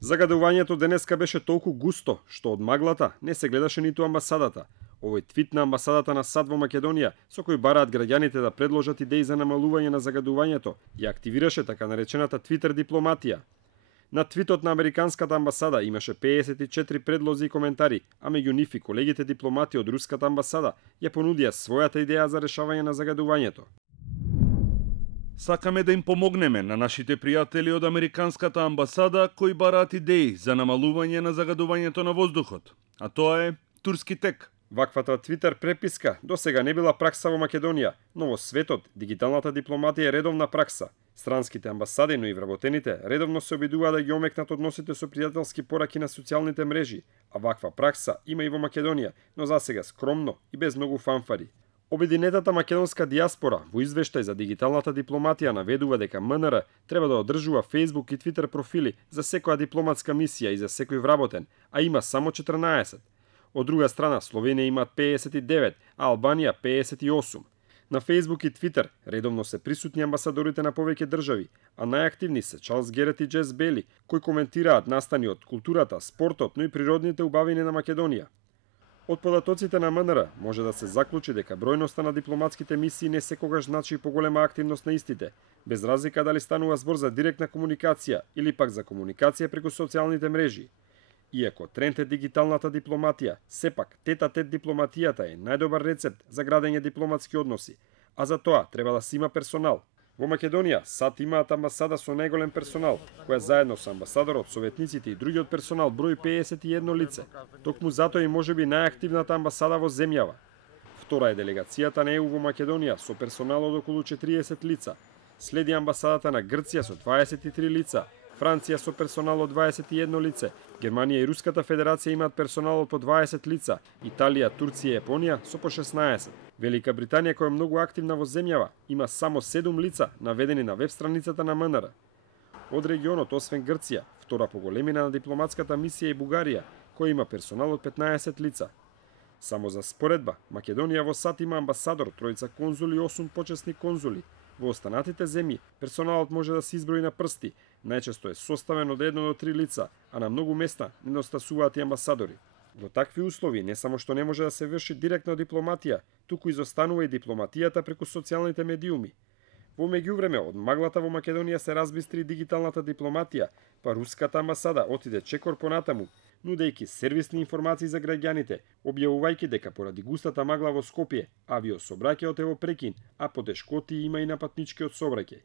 Загадувањето денеска беше толку густо, што од маглата не се гледаше ниту амбасадата. Овој твит на амбасадата на САД во Македонија, со кој бараат граѓаните да предложат идеи за намалување на загадувањето, ја активираше така наречената Твитер дипломатија. На твитот на Американската амбасада имаше 54 предлози и коментари, а меѓу нив и колегите дипломати од Руската амбасада ја понудија својата идеја за решавање на загадувањето. Сакаме да им помогнеме на нашите пријатели од Американската амбасада кои бараат идеи за намалување на загадувањето на воздухот, а тоа е турски тек. Ваквата Твитер преписка досега не била пракса во Македонија, но во светот дигиталната дипломатија е редовна пракса. Странските амбасади, но и вработените, редовно се обидуваат да ги омекнат односите со пријателски пораки на социјалните мрежи, а ваква пракса има и во Македонија, но засега скромно и без многу фанфари. Обединетата македонска дијаспора во извештај за дигиталната дипломатија наведува дека МНР треба да одржува Facebook и Twitter профили за секоја дипломатска мисија и за секој вработен, а има само 14. Од друга страна, Словенија има 59, а Албанија 58. На Facebook и Twitter редовно се присутни амбасадорите на повеќе држави, а најактивни се Чарлс Герет и Джес Бели, кои коментираат настани од културата, спортот, но и природните убавини на Македонија. Од податоците на МНР може да се заклучи дека бројноста на дипломатските мисии не секогаш значи поголема активност на истите, без разлика дали станува збор за директна комуникација или пак за комуникација преку социјалните мрежи. Иако тренд е дигиталната дипломатија, сепак тет-а-тет дипломатијата е најдобар рецепт за градење дипломатски односи, а за тоа треба да се има персонал. Во Македонија САД имаат амбасада со најголем персонал, која заедно со амбасадорот, советниците и другиот персонал брои 51 лице. Токму затоа и можеби најактивната амбасада во земјава. Втора е делегацијата на ЕУ во Македонија со персонал од околу 40 лица. Следи амбасадата на Грција со 23 лица, Франција со персонал од 21 лице, Германија и Руската Федерација имаат персонал од по 20 лица, Италија, Турција и Јапонија со по 16. Велика Британија, која е многу активна во земјава, има само 7 лица наведени на веб страницата на МНР. Од регионот, освен Грција, втора по големина на дипломатската мисија е Бугарија, која има персонал од 15 лица. Само за споредба, Македонија во САД има амбасадор, тројца конзули и 8 почесни конзули. Во останатите земји, персоналот може да се изброи на прсти, најчесто е составен од 1 до 3 лица, а на многу места недостасуваат и амбасадори. Во такви услови не само што не може да се врши директна дипломатија, туку изостанува и дипломатијата преку социјалните медиуми. Во меѓувреме, од маглата во Македонија се разбистри дигиталната дипломатија, па Руската амбасада отиде чекор понатаму, нудејќи сервисни информации за граѓаните, објавувајќи дека поради густата магла во Скопје, авиособраќајот е во прекин, а потешкотии има и на патничкиот собраќај.